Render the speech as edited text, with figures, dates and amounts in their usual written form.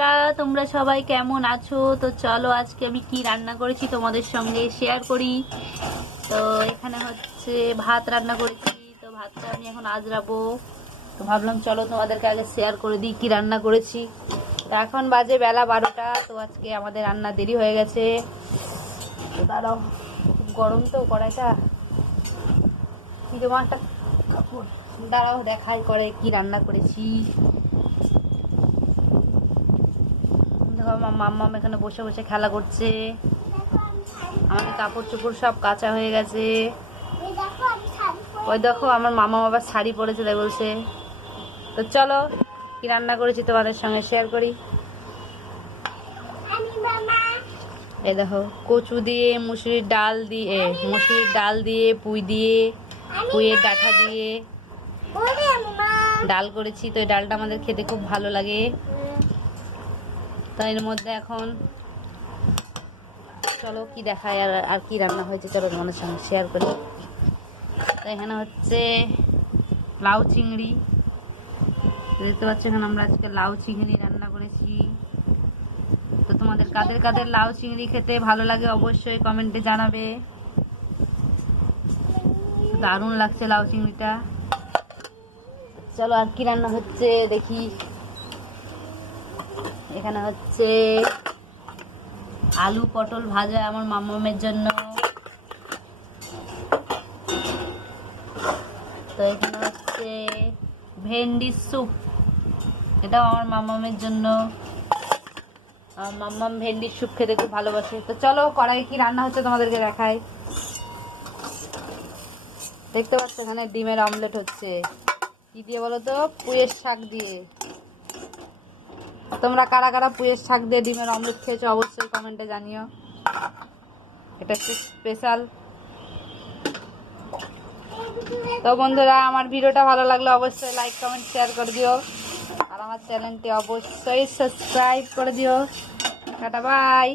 বন্ধুরা, তোমরা সবাই কেমন আছো? তো চলো আজকে আমি কি রান্না করেছি তোমাদের সঙ্গে শেয়ার করি। তো এখানে হচ্ছে ভাত রান্না করেছি। তো ভাতটা আমি এখন আজরাবো। তো ভাবলাম চলো তোমাদেরকে আগে শেয়ার করে দিই কি রান্না করেছি। তো এখন বাজে বেলা 12টা। তো আজকে আমাদের রান্না দেরি হয়ে গেছে। তো দাঁড়াও, খুব গরম তো কড়াইটা, কি তোমার একটা কাপড়, দাঁড়াও দেখাই করে কি রান্না করেছি। দেখো আমার মাম্মাম এখানে বসে বসে খেলা করছে। আমাদের কাপড় চোপড় সব কাঁচা হয়ে গেছে। ওই দেখো আমার মামা আবার শাড়ি পরেছে তাই বলছে। তো চলো কি রান্না করেছি তোমাদের সঙ্গে শেয়ার করি। এই দেখো কচু দিয়ে মুসুরির ডাল দিয়ে পুঁইয়ের ডাঁটা দিয়ে ডাল করেছি। তো এই ডালটা আমাদের খেতে খুব ভালো লাগে। তো এর মধ্যে এখন চলো কি দেখায় আর কি রান্না হয়েছে চলো তোমাদের সঙ্গে শেয়ার করি। তো এখানে হচ্ছে লাউ চিংড়ি, দেখতে পাচ্ছ এখানে আমরা আজকে লাউ চিংড়ি রান্না করেছি। তো তোমাদের কাদের কাদের লাউ চিংড়ি খেতে ভালো লাগে অবশ্যই কমেন্টে জানাবে। দারুণ লাগছে লাউ চিংড়িটা। চলো আর কি রান্না হচ্ছে দেখি। এখানে হচ্ছে আলু পটল ভাজা আমার মামামের জন্য। তো এখানে হচ্ছে ভেন্ডি স্যুপ, এটাও আমার মামামের জন্য। আমার মাম্মাম ভেন্ডির স্যুপ খেতে খুব ভালোবাসে। তো চলো কড়াই কি রান্না হচ্ছে তোমাদেরকে দেখাই। দেখতে পাচ্ছ এখানে ডিমের অমলেট হচ্ছে। কি দিয়ে বলো তো? পুঁইয়ের শাক দিয়ে। তোমরা কারা কারা পুঁইয়ের শাক দিয়ে ডিমের অমলেট খেয়েছো অবশ্যই কমেন্টে জানিও। এটা একটু স্পেশাল। তো বন্ধুরা, আমার ভিডিওটা ভালো লাগলে অবশ্যই লাইক কমেন্ট শেয়ার করে দিও। আর আমার চ্যানেলটি অবশ্যই সাবস্ক্রাইব করে দিও। Tata bye.